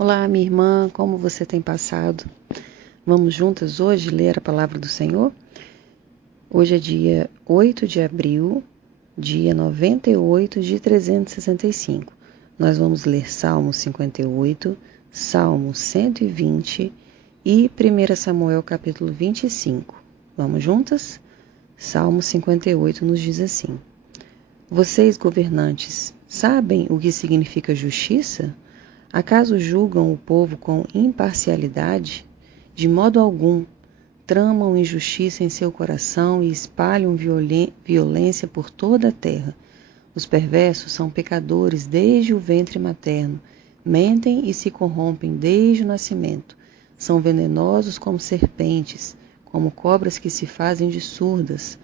Olá, minha irmã, como você tem passado? Vamos juntas hoje ler a palavra do Senhor? Hoje é dia 8 de abril, dia 98 de 365. Nós vamos ler Salmo 58, Salmo 120 e 1 Samuel capítulo 25. Vamos juntas? Salmo 58 nos diz assim: Vocês, governantes, sabem o que significa justiça? Acaso julgam o povo com imparcialidade? De modo algum. Tramam injustiça em seu coração e espalham violência por toda a terra. Os perversos são pecadores desde o ventre materno, mentem e se corrompem desde o nascimento. São venenosos como serpentes, como cobras que se fazem de surdas,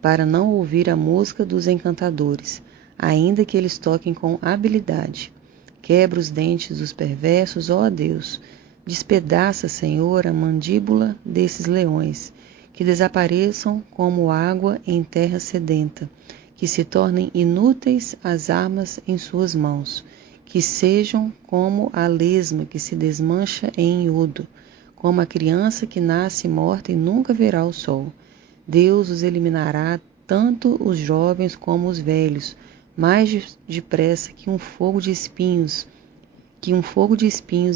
para não ouvir a música dos encantadores, ainda que eles toquem com habilidade. Quebra os dentes dos perversos, ó Deus. Despedaça, Senhor, a mandíbula desses leões, que desapareçam como água em terra sedenta, que se tornem inúteis as armas em suas mãos, que sejam como a lesma que se desmancha em iodo, como a criança que nasce morta e nunca verá o sol. Deus os eliminará, tanto os jovens como os velhos, mais depressa que um fogo de espinhos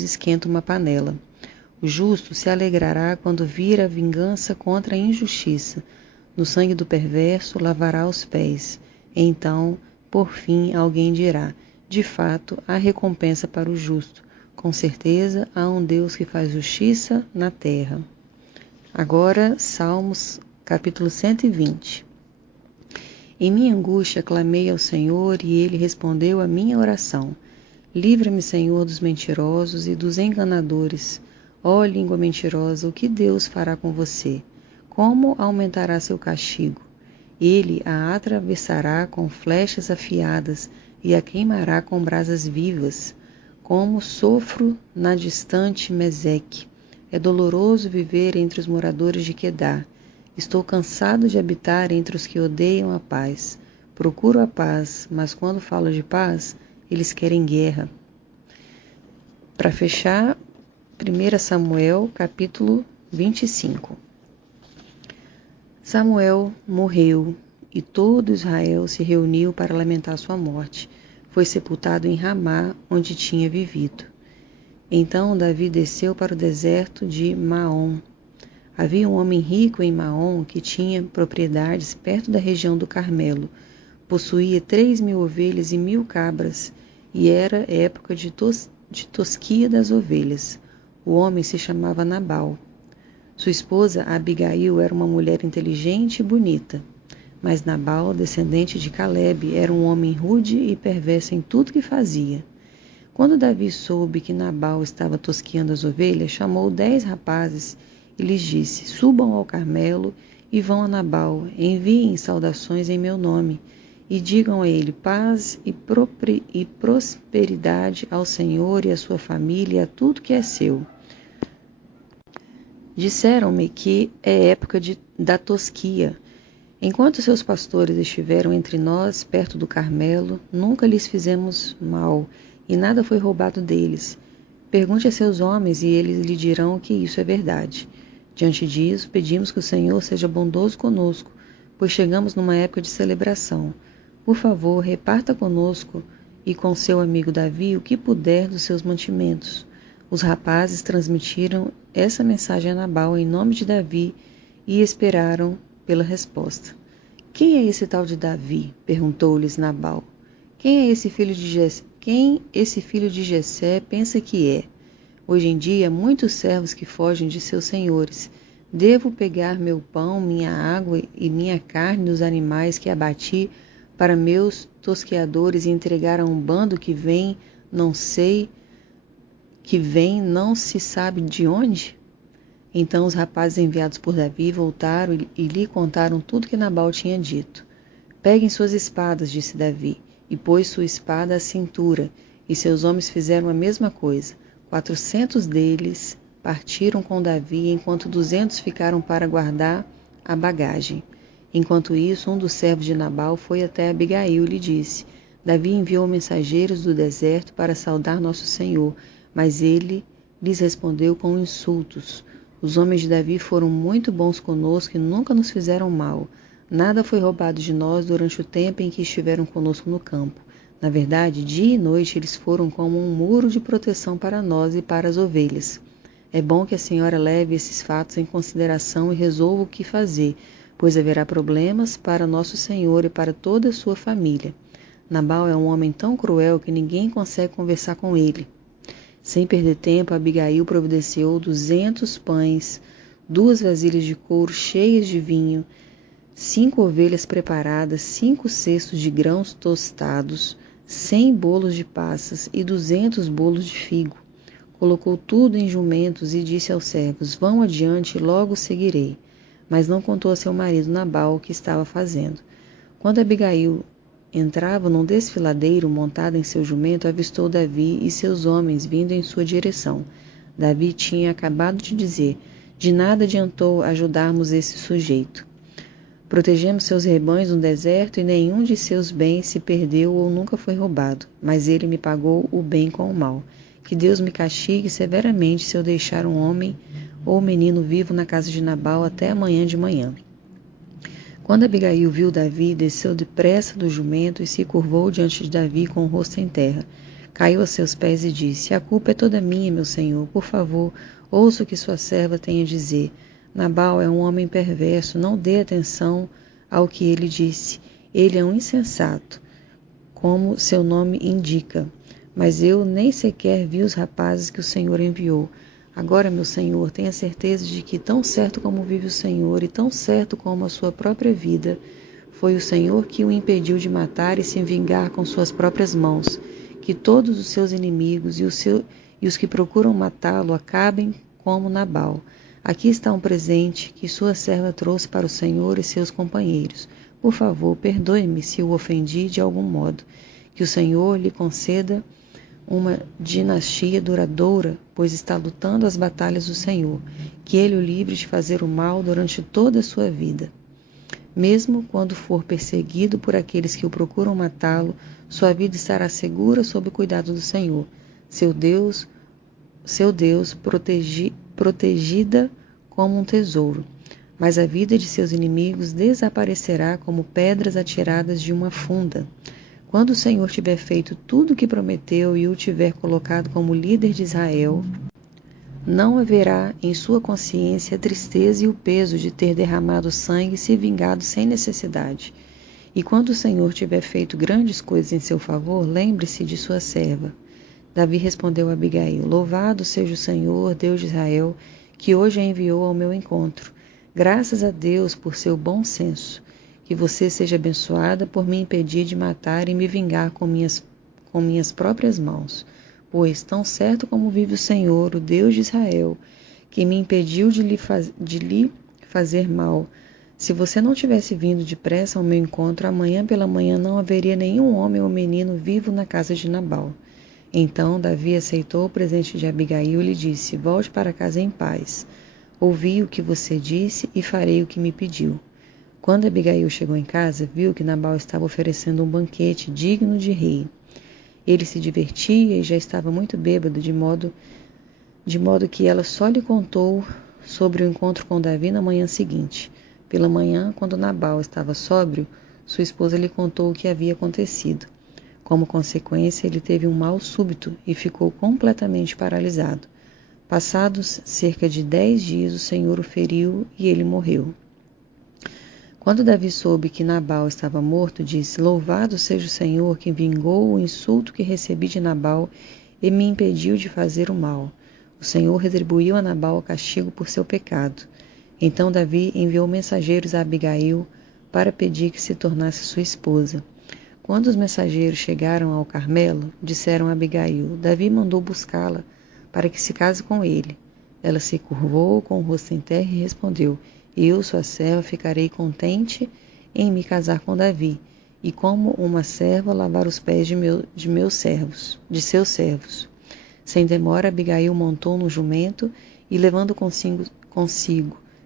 esquenta uma panela. O justo se alegrará quando vir a vingança contra a injustiça. No sangue do perverso lavará os pés. Então, por fim, alguém dirá: de fato, há recompensa para o justo. Com certeza, há um Deus que faz justiça na terra. Agora, Salmos, capítulo 120. Em minha angústia clamei ao Senhor e Ele respondeu à minha oração. Livra-me, Senhor, dos mentirosos e dos enganadores. Ó língua mentirosa, o que Deus fará com você? Como aumentará seu castigo? Ele a atravessará com flechas afiadas e a queimará com brasas vivas. Como sofro na distante Meseque. É doloroso viver entre os moradores de Quedar. Estou cansado de habitar entre os que odeiam a paz. Procuro a paz, mas quando falo de paz, eles querem guerra. Para fechar, 1 Samuel, capítulo 25. Samuel morreu e todo Israel se reuniu para lamentar sua morte. Foi sepultado em Ramá, onde tinha vivido. Então Davi desceu para o deserto de Maom. Havia um homem rico em Maom que tinha propriedades perto da região do Carmelo. Possuía 3.000 ovelhas e 1.000 cabras, e era época de tosquia das ovelhas. O homem se chamava Nabal. Sua esposa, Abigail, era uma mulher inteligente e bonita. Mas Nabal, descendente de Calebe, era um homem rude e perverso em tudo que fazia. Quando Davi soube que Nabal estava tosquiando as ovelhas, chamou 10 rapazes e lhes disse: Subam ao Carmelo e vão a Nabal, enviem saudações em meu nome, e digam a ele paz e prosperidade ao Senhor e à sua família e a tudo que é seu. Disseram-me que é época da tosquia. Enquanto seus pastores estiveram entre nós, perto do Carmelo, nunca lhes fizemos mal, e nada foi roubado deles. Pergunte a seus homens, e eles lhe dirão que isso é verdade. Diante disso, pedimos que o Senhor seja bondoso conosco, pois chegamos numa época de celebração. Por favor, reparta conosco e com seu amigo Davi o que puder dos seus mantimentos. Os rapazes transmitiram essa mensagem a Nabal em nome de Davi e esperaram pela resposta. Quem é esse tal de Davi? Perguntou-lhes Nabal. Quem esse filho de Jessé pensa que é? Hoje em dia, muitos servos que fogem de seus senhores. Devo pegar meu pão, minha água e minha carne dos animais que abati para meus tosqueadores e entregar a um bando que vem, não se sabe de onde? Então os rapazes enviados por Davi voltaram e lhe contaram tudo que Nabal tinha dito. Peguem suas espadas, disse Davi, e pôs sua espada à cintura, e seus homens fizeram a mesma coisa. 400 deles partiram com Davi, enquanto 200 ficaram para guardar a bagagem. Enquanto isso, um dos servos de Nabal foi até Abigail e lhe disse: Davi enviou mensageiros do deserto para saudar nosso senhor, Mas ele lhes respondeu com insultos. Os homens de Davi foram muito bons conosco e nunca nos fizeram mal. Nada foi roubado de nós durante o tempo em que estiveram conosco no campo. Na verdade, dia e noite eles foram como um muro de proteção para nós e para as ovelhas. É bom que a senhora leve esses fatos em consideração e resolva o que fazer, pois haverá problemas para nosso senhor e para toda a sua família. Nabal é um homem tão cruel que ninguém consegue conversar com ele. Sem perder tempo, Abigail providenciou 200 pães, 2 vasilhas de couro cheias de vinho, 5 ovelhas preparadas, 5 cestos de grãos tostados, 100 bolos de passas e 200 bolos de figo. Colocou tudo em jumentos e disse aos servos: vão adiante e logo seguirei. Mas não contou a seu marido Nabal o que estava fazendo. Quando Abigail entrava num desfiladeiro montada em seu jumento, avistou Davi e seus homens vindo em sua direção. Davi tinha acabado de dizer: de nada adiantou ajudarmos esse sujeito. Protegemos seus rebanhos no deserto e nenhum de seus bens se perdeu ou nunca foi roubado, mas ele me pagou o bem com o mal. Que Deus me castigue severamente se eu deixar um homem ou menino vivo na casa de Nabal até amanhã de manhã. Quando Abigail viu Davi, desceu depressa do jumento e se curvou diante de Davi com o rosto em terra. Caiu a seus pés e disse: a culpa é toda minha, meu senhor. Por favor, ouça o que sua serva tem a dizer. Nabal é um homem perverso, não dê atenção ao que ele disse. Ele é um insensato, como seu nome indica. Mas eu nem sequer vi os rapazes que o Senhor enviou. Agora, meu Senhor, tenha certeza de que, tão certo como vive o Senhor e tão certo como a sua própria vida, foi o Senhor que o impediu de matar e se vingar com suas próprias mãos. Que todos os seus inimigos e os que procuram matá-lo acabem como Nabal. Aqui está um presente que sua serva trouxe para o Senhor e seus companheiros. Por favor, perdoe-me se o ofendi de algum modo. Que o Senhor lhe conceda uma dinastia duradoura, pois está lutando as batalhas do Senhor. Que ele o livre de fazer o mal durante toda a sua vida. Mesmo quando for perseguido por aqueles que o procuram matá-lo, sua vida estará segura sob o cuidado do Senhor, seu Deus, protegida como um tesouro. Mas a vida de seus inimigos desaparecerá como pedras atiradas de uma funda. Quando o Senhor tiver feito tudo o que prometeu e o tiver colocado como líder de Israel, não haverá em sua consciência a tristeza e o peso de ter derramado sangue e se vingado sem necessidade. E quando o Senhor tiver feito grandes coisas em seu favor, lembre-se de sua serva. Davi respondeu a Abigail: louvado seja o Senhor, Deus de Israel, que hoje a enviou ao meu encontro. Graças a Deus por seu bom senso. Que você seja abençoada por me impedir de matar e me vingar com minhas próprias mãos. Pois, tão certo como vive o Senhor, o Deus de Israel, que me impediu de lhe fazer mal, se você não tivesse vindo depressa ao meu encontro, amanhã pela manhã não haveria nenhum homem ou menino vivo na casa de Nabal. Então Davi aceitou o presente de Abigail e lhe disse: volte para casa em paz. Ouvi o que você disse e farei o que me pediu. Quando Abigail chegou em casa, viu que Nabal estava oferecendo um banquete digno de rei. Ele se divertia e já estava muito bêbado, de modo que ela só lhe contou sobre o encontro com Davi na manhã seguinte. Pela manhã, quando Nabal estava sóbrio, sua esposa lhe contou o que havia acontecido. Como consequência, ele teve um mal súbito e ficou completamente paralisado. Passados cerca de 10 dias, o Senhor o feriu e ele morreu. Quando Davi soube que Nabal estava morto, disse: louvado seja o Senhor que vingou o insulto que recebi de Nabal e me impediu de fazer o mal. O Senhor retribuiu a Nabal o castigo por seu pecado. Então Davi enviou mensageiros a Abigail para pedir que se tornasse sua esposa. Quando os mensageiros chegaram ao Carmelo, disseram a Abigail: Davi mandou buscá-la para que se case com ele. Ela se curvou com o rosto em terra e respondeu: eu, sua serva, ficarei contente em me casar com Davi, e como uma serva lavar os pés de seus servos. Sem demora, Abigail montou no jumento e, levando consigo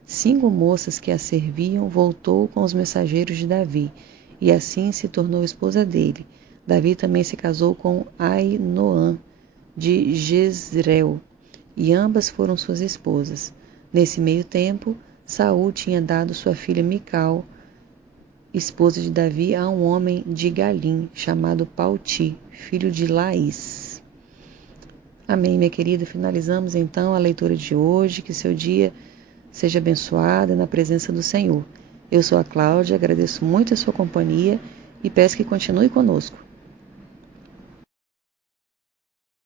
5 moças que a serviam, voltou com os mensageiros de Davi, e assim se tornou esposa dele. Davi também se casou com Ainoã, de Jezreel, e ambas foram suas esposas. Nesse meio tempo, Saul tinha dado sua filha Mical, esposa de Davi, a um homem de Galim, chamado Palti, filho de Laís. Amém, minha querida. Finalizamos então a leitura de hoje. Que seu dia seja abençoado na presença do Senhor. Eu sou a Cláudia, agradeço muito a sua companhia e peço que continue conosco.